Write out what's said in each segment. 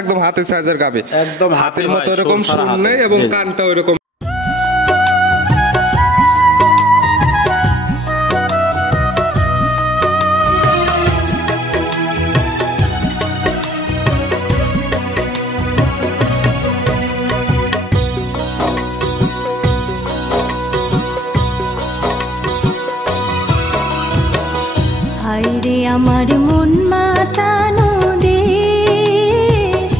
একদম হাতের সাইজের গাবি, একদম হাতের মতো এরকম শুনলে এবং কানটা এরকম। হায়রে আমার মন মাতানো দেশ,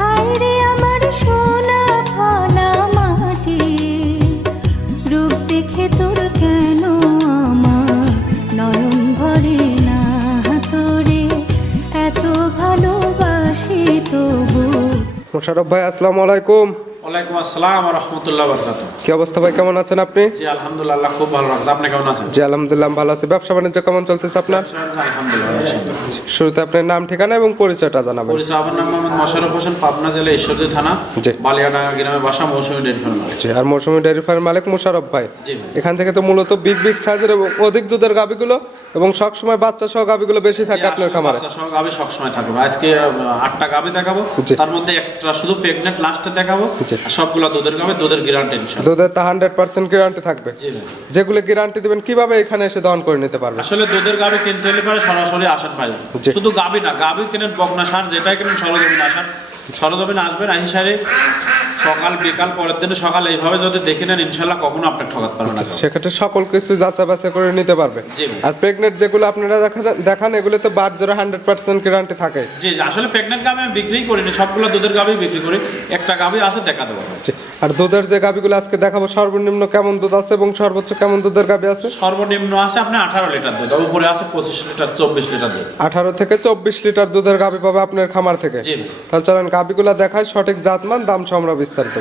হায়রে আমার সোনা ফলা মাটি, রূপ দেখে তোর কেন আমার নয়ন ভরে না, তোরে এত ভালোবাসি তবু। মোশাররফ ভাই আসসালামু আলাইকুম। ওয়ালাইকুম আসসালাম ওয়া রাহমাতুল্লাহি ওয়া বারাকাতুহু। কি অবস্থা ভাই, কেমন আছেন আপনি? জি আলহামদুলিল্লাহ খুব ভালো লাগছে। আপনি কেমন আছেন? জি আলহামদুলিল্লাহ ভালো আছি। ব্যবসা বাণিজ্য কেমন চলতেছে আপনার? আলহামদুলিল্লাহ। শুরুতে আপনার নাম, ঠিকানা এবং পরিচয়টা জানাবেন। পরিচয়, আমার নাম মোহাম্মদ মোশাররফ হোসেন, পাবনা জেলা ঈশ্বরদী থানা, জি বালিয়াডাঙ্গা গ্রামে বাসা, মৌসুমী ডেয়ারি ফার্ম। জি, আর মৌসুমী ডেয়ারি ফার্মের মালিক মোশাররফ ভাই। জি ভাই। এখান থেকে তো মূলত বিগ সাইজের এবং অধিক দুধের গাবিগুলো এবং সব সময় বাচ্চা সহ গাবিগুলো বেশি থাকে আপনার খামারে। বাচ্চা সহ গাবি সব সময় থাকবে। আজকে 8টা গাবি দেখাবো, তার মধ্যে একটা শুধু প্রেগন্যান্ট লাস্টে দেখাবো, আর সবগুলো দুধের গাবি, দুধের গ্যারান্টি ইনশাআল্লাহ। দুধের তো 100% গ্যারান্টি থাকবে। জি ভাই। যেগুলো গ্যারান্টি দিবেন কিভাবে এখানে এসে দহন করে নিতে পারবে? আসলে দুধের গাবি কিনতে হলে পরে সরাসরি আসেন ভাই। শুধু গাবি না, গাবি কিনেন, বকনা সার যেটাই কিনেন সরজমিনে আসেন, সরজমিনে আসবেন, আহি সারে সকাল বিকাল পরের দিনে সকাল এইভাবে যদি দেখে নেন ইনশাল্লাহ কখনো আপনার ঠকাতে পারবেন না। সেক্ষেত্রে সকল কিছু যাচাই বাছাই করে নিতে পারবে। আর প্রেগনেন্ট যেগুলো আপনারা দেখান এগুলো তো বাট জোড়া 100% গ্যারান্টি থাকে। জি আসলে প্রেগনেন্ট গাবি আমি বিক্রি করিনি, সবগুলো দুধের গাবি বিক্রি করি। একটা গাবি আছে দেখাতে পারবো। আর দুধের যে গাবিগুলো আজকে দেখাবো সর্বনিম্ন কেমন দুধ আছে এবং সর্বোচ্চ কেমন দুধের গাবি আছে? সর্বনিম্ন আছে আপনি 18 লিটার দুধ, উপরে আছে 25 লিটার 24 লিটার দুধ। 18 থেকে 24 লিটার দুধের গাবি পাবে আপনার খামার থেকে। জি তাহলে চলেন গাবিগুলো দেখায়, সঠিক জাতমান দাম আমরা বিস্তারিত।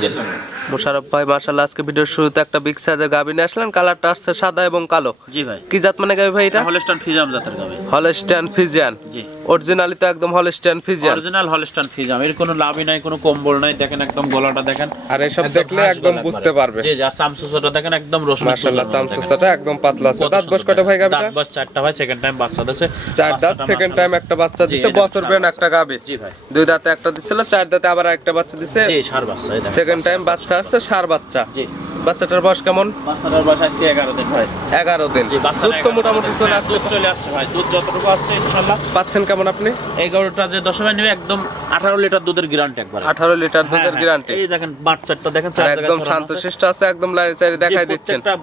মোশাররফ ভাই মাশাআল্লাহ আজকে ভিডিওর শুরুতে একটা বিগ সাইজের গাবি নিয়ে আসলেন, কালারটা আসছে সাদা এবং কালো। জি ভাই। কি জাত মানে গাবি ভাই এটা? হলস্টাইন ফ্রিজিয়ান জাতের গাবি। Holstein Friesian. জি অরিজিনালি তো একদম Holstein Friesian, original Holstein Friesian. এর কোনো লাভই নাই, কোনো কম্বল নাই, দেখেন একদম গলাটা দেখেন, আর এসব দেখলে একদম বুঝতে পারবে। জি আর চামচুসাটা দেখেন একদম রসুন। মাশাআল্লাহ চামচুসাটা একদম পাতলা আছে। দাঁত বয়স কয়টা ভাই গাবিটা? দাঁত বয়স 4টা ভাই, সেকেন্ড টাইম বাচ্চা দিছে। 4 দাঁত, সেকেন্ড টাইম একটা বাচ্চা দিছে। বছর বেন একটা গাবি। জি ভাই। 2 দাঁতে একটা দিছিল, 4 দাঁতে আবার একটা বাচ্চা দিছে। জি সার বাচ্চা। সেকেন্ড টাইম বাচ্চা আসছে, সার বাচ্চা। জি বাচ্চাটার বয়স কেমন? বাচ্চাটার বয়স আজকে 11 দিন ভাই। 11 দিন। জি বাচ্চা দুধ তো মোটামুটি চলে আসছে। দুধ চলে আসছে ভাই, দুধ যতটুকু আসছে ইনশাআল্লাহ। পাচ্ছেন কেমন আপনি? এই গরুটা যে 10 ভাই নেবে একদম 18 লিটার দুধের গ্যারান্টি একবার। 18 লিটার দুধের গ্যারান্টি। এই দেখেন বাচ্চাটা দেখেন, চার জায়গা একদম শান্তশিষ্ট আছে, একদম লাইরে চাইরে দেখাই দিচ্ছেন। প্রত্যেকটা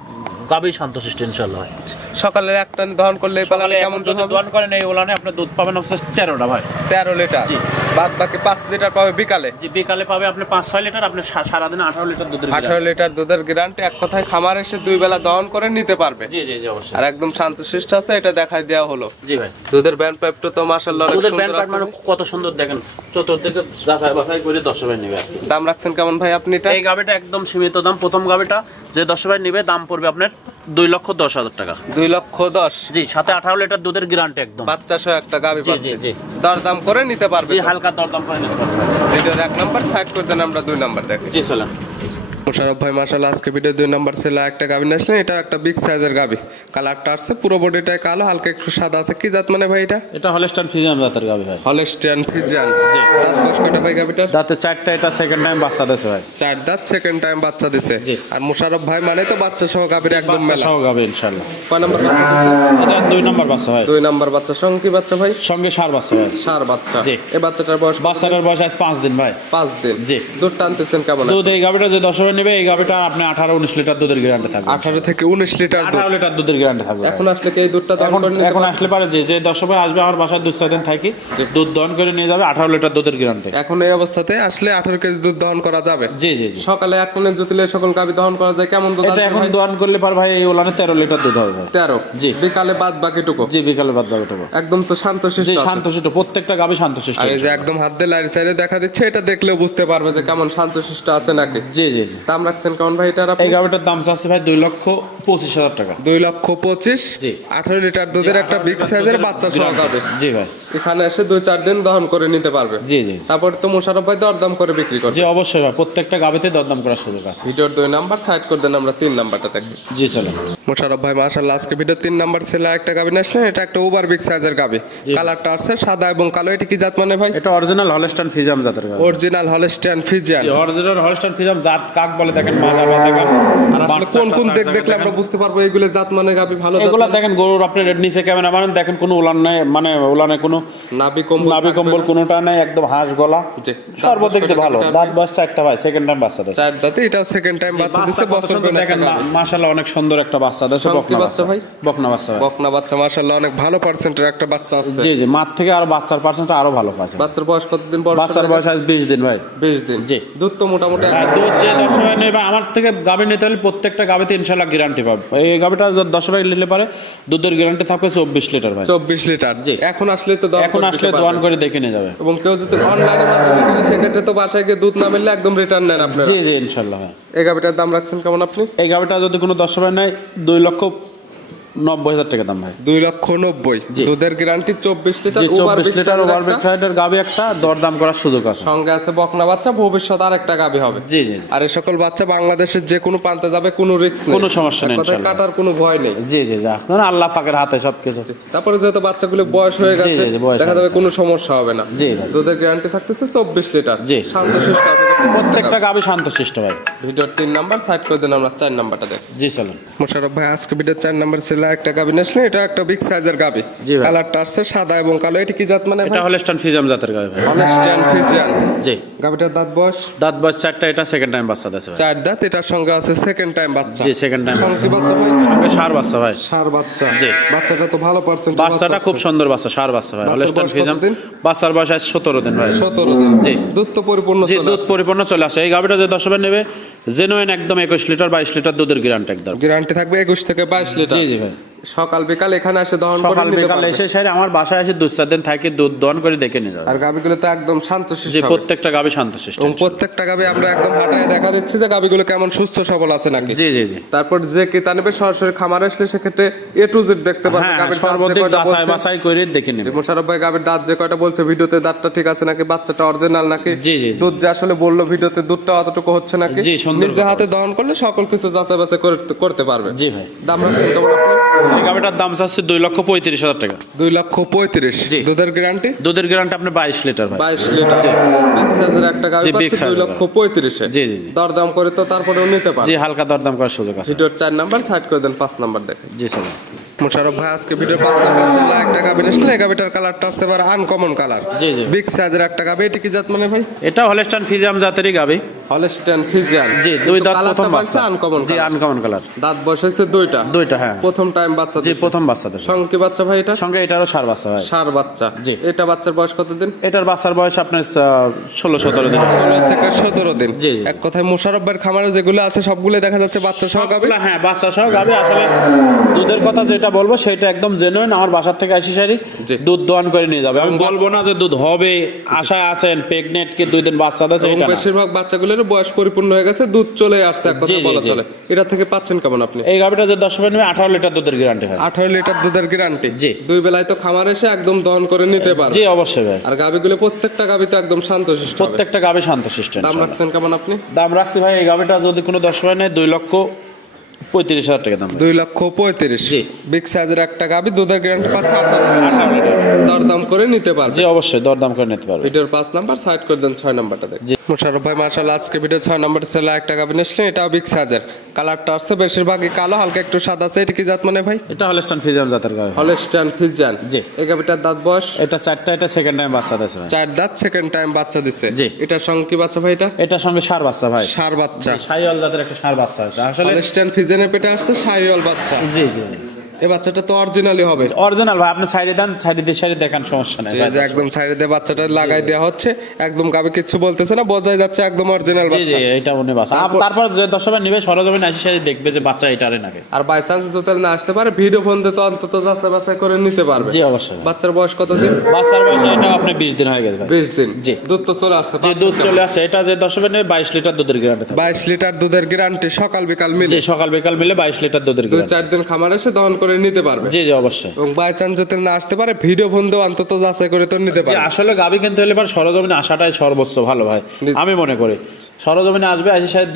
গাবি শান্তশিষ্ট ইনশাআল্লাহ ভাই। সকালে একটা দহন করলে এই পালানে কেমন দুধ হবে? দহন করেন এই ওলানে আপনি দুধ পাবেন হচ্ছে 13টা ভাই। 13 লিটার। জি। বাদ বাকি 5 লিটার পাবে বিকালে। জি বিকালে পাবে আপনি 5-6 লিটার, আপনি সারা দিনে 18 লিটার দুধের 18 লিটার দুধের গ্যারান্টি। এক কথায় খামার এসে 2 বেলা দহন করে নিতে পারবে। জি জি জি অবশ্যই। আর একদম শান্তশিষ্ট আছে, এটা দেখাই দেওয়া হলো। জি ভাই। দুধের ব্যান্ড পাইপটা তো মাশাআল্লাহ অনেক দুধের সুন্দর ব্যান্ড আছে। মানে কত সুন্দর দেখেন, চতুর্দিকে যাচাই বাছাই করে 10 ভাই নেবে। দাম রাখছেন কেমন ভাই আপনি এটা? এই গাবিটা একদম সীমিত দাম। প্রথম গাবিটা যে 10 ভাই নেবে দাম পড়বে আপনার 2,10,000 টাকা। 2,10,000। জি সাথে 18 লিটার দুধের গ্যারান্টি একদম। বাচ্চা সহ একটা গাবি জি, পাচ্ছে। জি, জি। দরদাম করে নিতে পারবে। জি হালকা দরদাম করে নিতে পারবে। ভিডিওর 1 নাম্বার সাইড করে দেন, আমরা 2 নাম্বার দেখি। জি চলেন। মোশাররফ ভাই মাশাআল্লাহ আজকে ভিডিও 2 নাম্বার ছেলে একটা গাবি নিয়ে আসলেন। এটা একটা বিগ সাইজের গাবি, কালারটা আসছে পুরো বডিটাই কালো, হালকা একটু সাদা আছে। কি জাত মানে ভাই এটা? এটা হলস্টাইন ফ্রিজিয়ান জাতের গাবি ভাই। Holstein Friesian. জি। দাঁত বয়স কয়টা ভাই গাবিটার? দাঁতে 4টা, এটা সেকেন্ড টাইম বাচ্চা দিছে ভাই। 4 দাঁত, সেকেন্ড টাইম বাচ্চা দিছে। জি। আর মোশাররফ ভাই মানে তো বাচ্চা সহ গাবির একদম মেলা। সহ গাবি ইনশাআল্লাহ। কয় নাম্বার বাচ্চা দিছে? এটা 2 নাম্বার বাচ্চা ভাই। 2 নাম্বার বাচ্চা। সঙ্গে কি বাচ্চা ভাই? সঙ্গে সার বাচ্চা ভাই। সার বাচ্চা। জি। এই বাচ্চাটার বয়স? বাচ্চাটার বয়স আজ 5 দিন ভাই। 5 দিন। জি। দুধ টানতেছেন কেমন? দুধ এই গাবিটা যে 10 ভাই নেবে এই গাবিটা আপনি 18-19 লিটার দুধের গ্যারান্টি থাকবে। 18 থেকে 19 লিটার দুধ। 18 লিটার দুধের গ্যারান্টি থাকবে। এখন আসলে কি এই দুধটা দহন করে নিতে এখন পারবে? আসলে পারে যে 10 ভাই আসবে আমার বাসায় 2-4 দিন থাকি, দুধ দহন করে নিয়ে যাবে, 18 লিটার দুধের গ্যারান্টি। এখন এই অবস্থাতে আসলে 18 কেজি দুধ দহন করা যাবে। জি জি জি। সকালে এক মনে জুতিলে সকল গাবি দহন করা যায়, কেমন দুধ এটা আসবে এখন ভাই? দহন করলে পার ভাই এই ওলানে 13 লিটার দুধ হবে ভাই। 13। জি। বিকালে বাদ বাকিটুকু? জি বিকালে বাদ দাও এটা। একদম তো শান্তশিষ্ট জি আছে। শান্তশিষ্ট, প্রত্যেকটা গাবি শান্তশিষ্ট। আর এই যে একদম হাত দিয়ে লাইরে চাইরে দেখা দিচ্ছে, এটা দেখলেও বুঝতে পারবে যে কেমন শান্তশিষ্ট আছে নাকি। জি জি জি। তা দাম রাখছেন কেমন ভাই এটার আপনি? এই গাবিটার দাম চাচ্ছে ভাই 2,25,000 টাকা। 2,25,000। জি। 18 লিটার দুধের একটা বিগ সাইজের বাচ্চা সহ গাবে। জি ভাই। এখানে এসে 2-4 দিন দহন করে নিতে পারবে। জি জি। তারপর তো মোশাররফ ভাই দরদাম করে বিক্রি করবে। জি অবশ্যই ভাই, প্রত্যেকটা গাবিতে দরদাম করার সুযোগ আছে। ভিডিওর 2 নাম্বার সাইড করে দেন, আমরা 3 নাম্বারটা দেখি। জি চলো। মোশাররফ ভাই মাশাআল্লাহ আজকে ভিডিও 3 নাম্বার ছেলে একটা গাবি আসলে, এটা একটা ওভার বিগ সাইজের গাবি। কালারটা আছে সাদা এবং কালো। এটা কি জাত মানে ভাই? এটা অরিজিনাল হলস্টাইন ফ্রিজিয়ান জাতের গাবি। Original Holstein Friesian. Original Holstein Friesian জাত কাক বলে দেখেন, মাজা দেখেন। আর আসলে কোন কোন দেখলে আমরা বুঝতে পারবো এগুলো জাত মানে গাবি ভালো জাত? এগুলা দেখেন গরুর আপনি নিচে ক্যামেরা মানেন দেখেন কোনো উলান নাই, মানে উলানে কোনো নাভি কম্বল কোনোটা নাই, একদম হাঁস গলা। জি। সর্বদিক দিয়ে ভালো। দাঁত বাচ্চা একটা ভাই, সেকেন্ড টাইম বাচ্চা দেয়। 4 দাঁতে, এটাও সেকেন্ড টাইম বাচ্চা দিছে। বছর পর দেখেন মাশাআল্লাহ অনেক সুন্দর একটা বাচ্চা দেয়। বকনা বাচ্চা ভাই? বকনা বাচ্চা ভাই। বকনা বাচ্চা মাশাআল্লাহ অনেক ভালো পার্সেন্টের একটা বাচ্চা আছে। জি জি, মাঠ থেকে আরো বাচ্চার পার্সেন্ট আরো ভালো পাচ্ছে। বাচ্চার বয়স কতদিন পর? বাচ্চার বয়স আজ 20 দিন ভাই। 20 দিন। জি। দুধ তো মোটামুটি দুধ যে 10 নেবে আমার থেকে গাবি নিতে হলে প্রত্যেকটা গাবিতে ইনশাআল্লাহ গ্যারান্টি পাবে। এই গাবিটা 10 ভাই নিলে পারে দুধের গ্যারান্টি থাকবে 24 লিটার ভাই। 24 লিটার। জি। এখন আসলে তো এখন আসলে দোয়ান করে দেখে নিয়ে যাবে। এবং কেউ যদি অনলাইনের মাধ্যমে কিনে সেক্ষেত্রে তো বাসায় গিয়ে দুধ না মিললে একদম রিটার্ন নেন আপনারা। জি জি ইনশাআল্লাহ ভাই। এই গাবিটার দাম রাখছেন কেমন আপনি? এই গাবিটা যদি কোনো 10 ভাই নেয় 2,90,000 টাকা দাম ভাই। 2,90,000। দুধের guarantee 24 litre. 24 litre over big সাইডের গাবি একটা, দরদাম করার সুযোগ আছে। সঙ্গে আছে বকনা বাচ্চা, ভবিষ্যৎ আরেকটা গাবি হবে। জি জি। আর এই সকল বাচ্চা বাংলাদেশের যে কোনো প্রান্তে যাবে, কোনো রিস্ক নেই, কোনো সমস্যা নেই ইনশাআল্লাহ। কাটার কোনো ভয় নেই। জি জি জি, আপনারা আল্লাহ পাকের হাতে সবকিছু। তারপরে যেহেতু বাচ্চাগুলো বয়স হয়ে গেছে, দেখা যাবে কোনো সমস্যা হবে না। জি। দুধের গ্যারান্টি থাকতেছে 24 লিটার। জি। শান্তশিষ্ট আছে প্রত্যেকটা গাবি শান্তশিষ্ট ভাই। ভিডিওর 3 নাম্বার সাইড করে দেন, আমরা 4 নাম্বারটা দেখি। জি চলুন। মোশাররফ ভাই আজকে ভিডিওর 4 নাম্বার ছেলে একটা গাবি আসলে, এটা একটা বিগ সাইজের গাবি। জি ভাই। কালারটা আছে সাদা এবং কালো। এটা কি জাত মানে ভাই? এটা হলস্টাইন ফ্রিজিয়ান জাতের গাবি ভাই। Holstein Friesian. জি। গাবিটার দাঁত বয়স? দাঁত বয়স 4টা, এটা সেকেন্ড টাইম বাচ্চা দেছে ভাই। 4 দাঁত। এটার সঙ্গে আছে সেকেন্ড টাইম বাচ্চা। জি সেকেন্ড টাইম সঙ্গে বাচ্চা ভাই? সঙ্গে ষাঁড় বাচ্চা ভাই। ষাঁড় বাচ্চা। জি। বাচ্চাটা তো ভালো পার্সেন্ট। বাচ্চাটা খুব সুন্দর বাচ্চা, ষাঁড় বাচ্চা ভাই। Holstein Friesian. বাচ্চার বয়স আজ 17 দিন ভাই। 17 দিন। জি। দুধ তো পরিপূর্ণ জি, চলে দুধ আসে। পরিপূর্ণ চলে আসে। এই গাবিটা যে 10 ভাই নেবে জেনুইন একদম 21 লিটার 22 লিটার দুধের গ্যারান্টি একদম। গ্যারান্টি থাকবে 21 থেকে 22 লিটার। জি জি ভাই। সকাল বিকাল এখানে এসে দহন করে সকাল নিতে বিকাল পারবে। এসে সাইড আমার বাসায় এসে 2-4 দিন থাকে দুধ দহন করে দেখে নিয়ে যাবে। আর গাবিগুলো তো একদম শান্তশিষ্ট যে হবে। প্রত্যেকটা গাবি শান্তশিষ্ট। এবং প্রত্যেকটা গাবি আমরা একদম হাঁটায় দেখা যাচ্ছে যে গাবিগুলো কেমন সুস্থ সবল আছে নাকি। জি জি জি। তারপর যে ক্রেতা নেবে সরাসরি খামারে আসলে সেক্ষেত্রে A to Z দেখতে পারবে। হ্যাঁ, গাবির দাঁত যে সর্বদিক কয়টা যাচাই বলছে। বাছাই করে দেখে যে নেবে। মোশাররফ ভাই গাবির দাঁত যে কয়টা বলছে ভিডিওতে, দাঁতটা ঠিক আছে নাকি, বাচ্চাটা অরিজিনাল নাকি, জি, জি, জি। দুধ যে আসলে বললো ভিডিওতে দুধটা অতটুকু হচ্ছে নাকি, জি, সুন্দর নিজে হাতে দহন করলে সকল কিছু যাচাই বাছাই করতে পারবে। জি ভাই। দাম রাখছেন কেমন আপনি? এই গাবিটার দাম চাচ্ছে 2,35,000 টাকা। 2,35,000। জি। দুধের গ্যারান্টি? দুধের গ্যারান্টি আপনি 22 লিটার ভাই। 22 লিটার। বিগ সাইজের একটা গাবি জি, big পাচ্ছে size এর। 2,35,000। জি, জি, জি। দরদাম করে তো তারপরেও নিতে পারবে। জি, হালকা দরদাম করার সুযোগ আছে। ভিডিওর 4 নাম্বার সাইড করে দেন, 5 নাম্বার দেখেন। জি চলো। মোশাররফ ভাই আজকে ভিডিও 5 নাম্বার ছিল একটা গাবি আসলে, এই গাবিটার কালারটা আছে এবার আনকমন কালার। জি, জি। বিগ সাইজের একটা গাবি। এটা কি জাত মানে ভাই? এটা হলস্টাইন ফ্রিজিয়ান জাতেরই গাবি। Holstein Friesian. জি, দুই দাঁত প্রথম বাচ্চা। আনকমন। জি, আনকমন কালার। দাঁত বয়স হয়েছে দুইটা। দুইটা হ্যাঁ। প্রথম টাইম বাচ্চা জি, দিছে। প্রথম বাচ্চা দেয়। সঙ্গে কি বাচ্চা ভাই এটা? সঙ্গে এটারও ষাঁড় বাচ্চা ভাই। ষাঁড় বাচ্চা। জি। এটা বাচ্চার বয়স কতদিন? এটার বাচ্চার বয়স আপনার 16-17 দিন। 16 থেকে 17 দিন। জি, জি। এক কথায় মোশাররফ ভাইয়ের খামারে যেগুলো আছে সবগুলো দেখা যাচ্ছে বাচ্চা সহ গাবি। হ্যাঁ, বাচ্চা সহ গাবি। আসলে দুধের কথা যেটা বলবো সেটা একদম জেনুইন। আমার বাসার থেকে আসি সারি জি। দুধ দোয়ান করে নিয়ে যাবে। আমি বলবো না যে দুধ হবে, আশায় আছেন প্রেগনেন্ট কে 2 দিন বাচ্চা দেয় এবং সেটা না। বেশিরভাগ বাচ্চাগুলোর বয়স পরিপূর্ণ হয়ে গেছে, দুধ চলে আসছে, এক কথা জি, জি, বলা জি। চলে। এটা থেকে পাচ্ছেন কেমন আপনি? এই গাবিটা যে 10 নেবে 18 লিটার দুধের গ্যারান্টি হয়। 18 লিটার দুধের গ্যারান্টি। জি। দুই বেলায় তো খামারে এসে একদম দহন করে নিতে পারবে। জি অবশ্যই ভাই। আর গাবিগুলো প্রত্যেকটা গাবি তো একদম শান্তশিষ্ট হবে। প্রত্যেকটা গাবি শান্তশিষ্ট। দাম রাখছেন কেমন আপনি? দাম রাখছি ভাই এই গাবিটা যদি কোনো 10 নেয় 2,35,000 টাকা দাম। 2,35,000। জি। বিগ সাইজের একটা গাবি, দুধের গ্যারান্টি পাচ্ছে 18 লিটার। দরদাম করে নিতে পারবে। জি অবশ্যই দরদাম করে নিতে পারবে। ভিডিওর 5 নাম্বার সাইড করে দেন, 6 নাম্বারটা দেখেন। মোশাররফ ভাই মাশাআল্লাহ আজকে ভিডিও 6 নাম্বার ছেলে একটা গাবি নিয়েছিলেন, এটা বিগ সাইজের। কালারটা আছে বেশিরভাগই কালো, হালকা একটু সাদা আছে। এটা কি জাত মানে ভাই? এটা হলস্টাইন ফ্রিজিয়ান জাতের গাবি। Holstein Friesian. জি। এই গাবিটার দাঁত বয়স? এটা 4টা, এটা সেকেন্ড টাইম বাচ্চা দিয়েছে ভাই। 4 দাঁত, সেকেন্ড টাইম বাচ্চা দিছে। জি। এটার সঙ্গে কি বাচ্চা ভাই এটা? এটার সঙ্গে ষাঁড় বাচ্চা ভাই। ষাঁড় বাচ্চা। শাহিওয়াল জাতের একটা ষাঁড় বাচ্চা আছে আসলে। হলস্টাইন ফ্রিজিয়ানের পেটে আসছে শাহিওয়াল বাচ্চা। জি জি জি। এই বাচ্চাটা তো অরিজিনালি হবে। অরিজিনাল ভাই, আপনি সাইডে দেন, সাইডে দেখান, সমস্যা নেই। যে একদম সাইডে দিয়ে বাচ্চাটা লাগাই দেওয়া হচ্ছে, একদম গাবে কিছু বলতেছে না, বোঝাই যাচ্ছে একদম অরিজিনাল জি বাচ্চা। এটা উনি বাচ্চা। তারপর যে দর্শকরা নিবে সরজমিন আসি সাইডে দেখবে যে বাচ্চা এটারে নাকি। আর বাই চান্স যদি না আসতে পারে ভিডিও ফোন দিয়ে তো অন্তত যাচাই বাছাই করে নিতে পারবে। জি অবশ্যই। বাচ্চার বয়স কতদিন? বাচ্চার বয়স এটা আপনি 20 দিন হয়ে গেছে ভাই। 20 দিন। জি। দুধ তো চলে আসছে। যে দুধ চলে আসে, এটা যে দর্শকরা নেবে 22 লিটার দুধের গ্যারান্টি থাকে। 22 লিটার দুধের গ্যারান্টি, সকাল বিকাল মিলে। জি সকাল বিকাল মিলে 22 লিটার দুধের গ্যারান্টি। 2-4 দিন খামার এসে দহন করে নিতে পারবে। জি অবশ্যই। এবং বাই চান্স যদি না আসতে পারে ভিডিও ফোন দিয়ে অন্তত যাচাই করে তো নিতে যে পারবে। আসলে গাবি কিনতে হলে পর সরজমিনে আসাটাই সর্বোচ্চ ভালো ভাই, আমি মনে করি। সরজমিনে আসবে, আসি সাহেব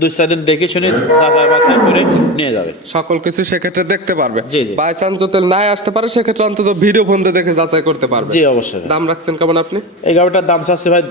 2-4 দিন দেখে শুনে যাচাই বাছাই করে নিয়ে যাবে। সকল কিছু সেক্ষেত্রে দেখতে পারবে। জি, জি। বাই চান্স যদি না আসতে পারে সেক্ষেত্রে অন্তত ভিডিও ফোন দিয়ে দেখে যাচাই করতে পারবে। জি অবশ্যই। দাম রাখছেন কেমন আপনি? এই গাবিটার দাম চাচ্ছে ভাই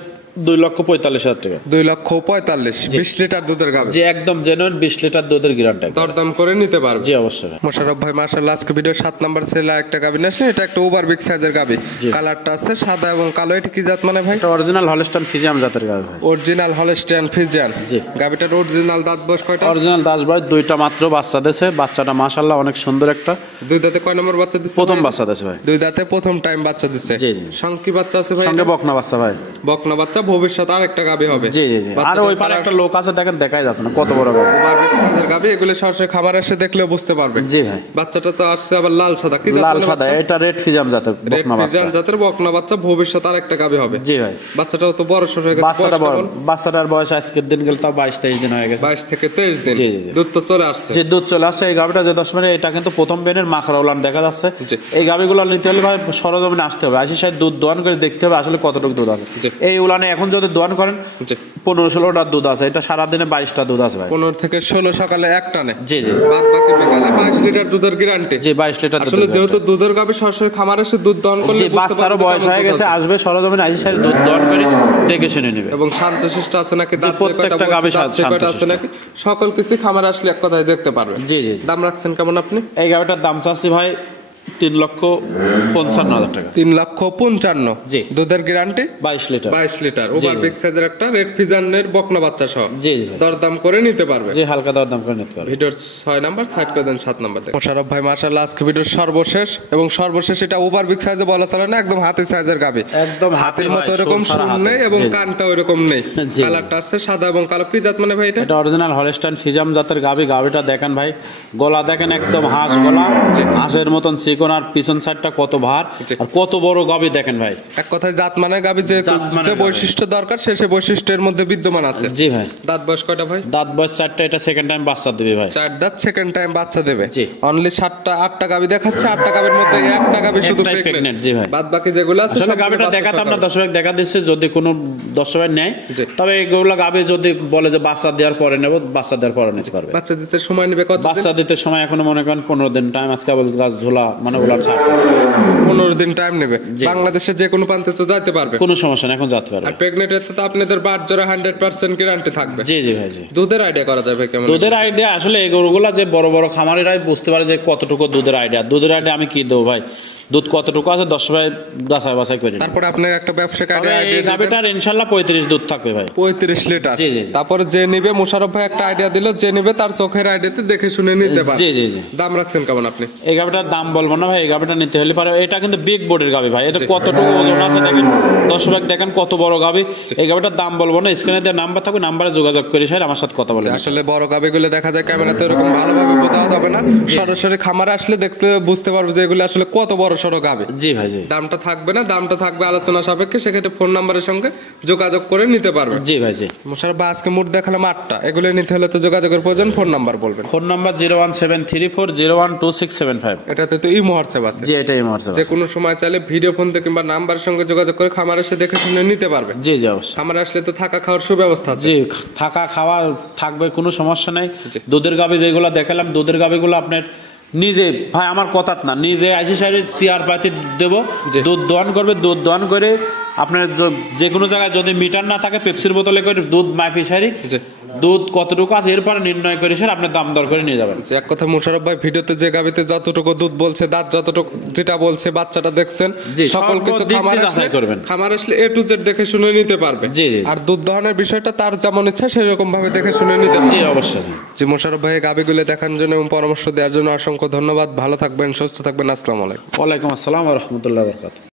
2,45,000 টাকা। 2,45,000 20 লিটার দুধের গাবি। যে একদম জেনুইন 20 লিটার দুধের গ্যারান্টি। দরদাম করে নিতে পারবে। জি অবশ্যই। মোশাররফ ভাই মাশাআল্লাহ আজকে ভিডিও 7 নাম্বার সেলে একটা গাবি নিয়েছেন। এটা একটা ওভার বিগ সাইজের গাবি। কালারটা আছে সাদা এবং কালো। এটা কি জাত মানে ভাই? এটা অরিজিনাল হলস্টাইন ফ্রিজিয়ান জাতের গাবি ভাই। Original Holstein Friesian. জি। গাবিটার অরিজিনাল দাঁত বয়স কয়টা? অরিজিনাল দাস ভাই 2টা মাত্র বাচ্চা দেছে। বাচ্চাটা মাশাআল্লাহ অনেক সুন্দর একটা। দুই দাঁতে কয় নম্বর বাচ্চা দিচ্ছে? প্রথম বাচ্চা দেছে ভাই। দুই দাঁতে প্রথম টাইম বাচ্চা দিচ্ছে। জি, জি। সংকি বাচ্চা আছে ভাই? সঙ্গে বকনা বাচ্চা ভাই। বকনা বাচ্চা, ভবিষ্যৎ আরেকটা গাবি হবে। জি জি জি। আর ওই পারে একটা লোক আছে দেখেন, দেখাই যাচ্ছে না কত বড় গাবি। ওভার বিগ সাইজের গাবি। এগুলো সরাসরি খামার এসে দেখলেও বুঝতে পারবে। জি ভাই। বাচ্চাটা তো আসছে আবার লাল সাদা। কি জাত? লাল সাদা। এটা রেড ফিজাম জাতের রেড বকনা বাচ্চা। ফিজিয়ান জাতের বকনা বাচ্চা, ভবিষ্যৎ আরেকটা গাবি হবে। জি ভাই। বাচ্চাটাও তো বড় সর হয়ে গেছে। বাচ্চাটা বড়। বাচ্চাটার বয়স আজকের দিন গেল তাও 22-23 দিন হয়ে গেছে। 22 থেকে 23 দিন। জি, জি, জি। দুধ তো চলে আসছে। যে দুধ চলে আসছে। এই গাবিটা যে 10 মিনিট, এটা কিন্তু প্রথম বেনের মাখরা উলান দেখা যাচ্ছে। জি। এই গাবিগুলো নিতে হলে ভাই সরজমিনে আসতে হবে, আসি সাহেব দুধ দোয়ান করে দেখতে হবে আসলে কতটুকু দুধ আছে। জি। এই উলানে এখন যদি দোয়ান করেন জি। 15-16টা দুধ আছে। এটা সারাদিনে 22টা দুধ আছে ভাই। 15 থেকে 16 সকালে এক টানে। জি জি। বাদ বাকি বিকালে 22 লিটার দুধের গ্যারান্টি। জি 22 লিটার দুধ। আসলে যেহেতু দুধের গাবি সরাসরি খামার এসে দুধ দহন করলে জি বাচ্চারও বয়স হয়ে গেছে, আসবে সরজমিনে আসি সাহেব দুধ দোয়ান করে দেখে শুনে নেবে। এবং শান্তশিষ্ট আছে নাকি, দাঁত প্রত্যেকটা গাবি কয়টা আছে নাকি, সকল কিছু খামার আসলে এক কথায় দেখতে পারবে। জি জি। দাম রাখছেন কেমন আপনি? এই গাবিটার দাম চাচ্ছি ভাই 3,55,000 টাকা। 3,55,000। জি। দুধের guarantee 22 litre. 22 litre. Over big সাইজের একটা রেড ফিজানের বকনা বাচ্চা সহ। জি জি ভাই। দরদাম করে নিতে পারবে। জি হালকা দরদাম করে নিতে পারবে। ভিডিওর 6 নাম্বার সাইড করে দেন, 7 নাম্বার দেখেন। মোশাররফ ভাই মাশাআল্লাহ আজকে ভিডিওর সর্বশেষ এবং সর্বশেষ এটা ওভার বিগ সাইজে বলা চলে না, একদম হাতি সাইজের গাবি। একদম হাতির মতো এরকম শুন নেই এবং কানটা ওইরকম নেই। জি। কালারটা আছে সাদা এবং কালো। কি জাত মানে ভাই এটা? এটা অরিজিনাল হলস্টাইন ফ্রিজিয়াম জাতের গাবি। গাবিটা দেখেন ভাই, গলা দেখেন একদম হাঁস গলা, হাঁসের মতন চিকন, আর পিছন সাইডটা কত ভার আর কত বড় গাবি দেখেন ভাই। এক কথায় জাত মানে গাবি যে যে বৈশিষ্ট্য দরকার সে বৈশিষ্ট্যের মধ্যে বিদ্যমান আছে। জি ভাই। দাঁত বয়স কয়টা ভাই? দাঁত বয়স 4টা। এটা সেকেন্ড টাইম বাচ্চা দিবে ভাই। 4 দাঁত সেকেন্ড টাইম বাচ্চা দেবে। জি। অনলি 8টা গাবি দেখাচ্ছে। 8টা গাবির মধ্যে একটা গাবি শুধু একটাই প্রেগন্যান্ট। pregnant, জি ভাই। বাদ বাকি যেগুলো আছে আসলে সব গাবিটা দেখাতে আমরা দর্শক দেখা দিচ্ছে, যদি কোনো দর্শক নেয় জি। তবে এগুলো গাবি যদি বলে যে বাচ্চা দেওয়ার পরে নেব, বাচ্চা দেওয়ার পরে নিতে পারবে। বাচ্চা দিতে সময় নেবে কত? বাচ্চা দিতে সময় এখনো মনে করেন 15 দিন টাইম। আজকে বল গাছ ঝোলা মানে ওলার ছাড় 15 দিন টাইম নেবে। বাংলাদেশে যে কোনো প্রান্তে তো যাইতে পারবে, কোনো সমস্যা নেই, এখন যেতে পারবে। আর প্রেগনেন্টের তো আপনাদের বাট জোড়া 100% গ্যারান্টি থাকবে। জি জি ভাই। জি। দুধের আইডিয়া করা যাবে কেমন? দুধের আইডিয়া আসলে এই গরুগুলা যে বড় বড় খামারিরাই বুঝতে পারে যে কতটুকু দুধের আইডিয়া। দুধের আইডিয়া আমি কি দেবো ভাই, দুধ কতটুকু আছে 10 ভাই যাচাই বাছাই করে। তারপরে আপনার একটা ব্যবসায়িক তবে এই আইডিয়া গাবিটার ইনশাআল্লাহ 35 দুধ থাকবে ভাই। 35 লিটার। জি, জি, জি। তারপরে যে নিবে, মোশাররফ ভাই একটা আইডিয়া দিল, যে নিবে তার চোখের আইডিয়াতে দেখে শুনে নিতে পারে। জি জি জি। দাম রাখছেন কেমন আপনি? এই গাবিটার দাম বলবো না ভাই, এই গাবিটা নিতে হলে পারে। এটা কিন্তু বিগ বডির গাবি ভাই। এটা কতটুকু ওজন আছে দেখেন, 10 ভাগ দেখেন কত বড় গাবি। এই গাবিটার দাম বলবো না, স্ক্রিনে দেওয়া নাম্বার থাকবে, নাম্বারে যোগাযোগ করে স্যার আমার সাথে কথা বলেন। আসলে বড় গাবিগুলো দেখা যায় ক্যামেরাতে এরকম ভালোভাবে বোঝা যাবে না, সরাসরি খামারে আসলে দেখতে বুঝতে পারবে যে এগুলো আসলে কত বড় সড়ো গাবি। জি ভাই। জি। দামটা থাকবে না, দামটা থাকবে আলোচনা সাপেক্ষে, সেক্ষেত্রে ফোন নাম্বারের সঙ্গে যোগাযোগ করে নিতে পারবে। জি ভাই। জি। মোশাররফ ভাই আজকে মোট দেখালাম 8টা, এগুলো নিতে হলে তো যোগাযোগের প্রয়োজন। ফোন নাম্বার বলবেন। Phone number 01734012675। এটাতে তো ইমো হোয়াটসঅ্যাপ আছে। জি এটাই হোয়াটসঅ্যাপ। যে কোনো সময় চাইলে ভিডিও ফোন থেকে কিংবা নাম্বারের সঙ্গে যোগাযোগ করে খামার এসে দেখে শুনে নিতে পারবে। জি জি অবশ্যই। খামার আসলে তো থাকা খাওয়ার সুব্যবস্থা আছে। জি থাকা খাওয়া থাকবে, কোনো সমস্যা নাই। দুধের গাবি যেগুলো দেখালাম, দুধের গাবিগুলো আপনার নিজে ভাই আমার কথা না, নিজে আইসি সাইডে চেয়ার পাতি দেবো, দুধ দোয়ান করবে, দুধ দোয়ান করে আপনার যে কোনো জায়গায় যদি মিটার না থাকে পেপসির বোতলে করে দুধ মাপি সারি জি দুধ কতটুকু আছে এরপরে নির্ণয় করে স্যার আপনি দাম দর করে নিয়ে যাবেন। যে এক কথা মোশাররফ ভাই ভিডিওতে যে গাবিতে যতটুকু দুধ বলছে দাঁত যতটুকু যেটা বলছে বাচ্চাটা দেখছেন জি, সকল কিছু সর্বদিক দিয়ে খামার যাচাই আসলে করবেন। খামার আসলে A to Z দেখে শুনে নিতে পারবে। জি, জি। আর দুধ দহনের বিষয়টা তার যেমন ইচ্ছা সেরকম ভাবে দেখে শুনে নিতে জি পারবে। অবশ্যই। জি মোশাররফ ভাই গাবিগুলো দেখার জন্য এবং পরামর্শ দেওয়ার জন্য অসংখ্য ধন্যবাদ। ভালো থাকবেন, সুস্থ থাকবেন। আসসালামু আলাইকুম। ওয়ালাইকুম আসসালাম ওয়া রাহমাতুল্লাহি ওয়া বারাকাতুহু।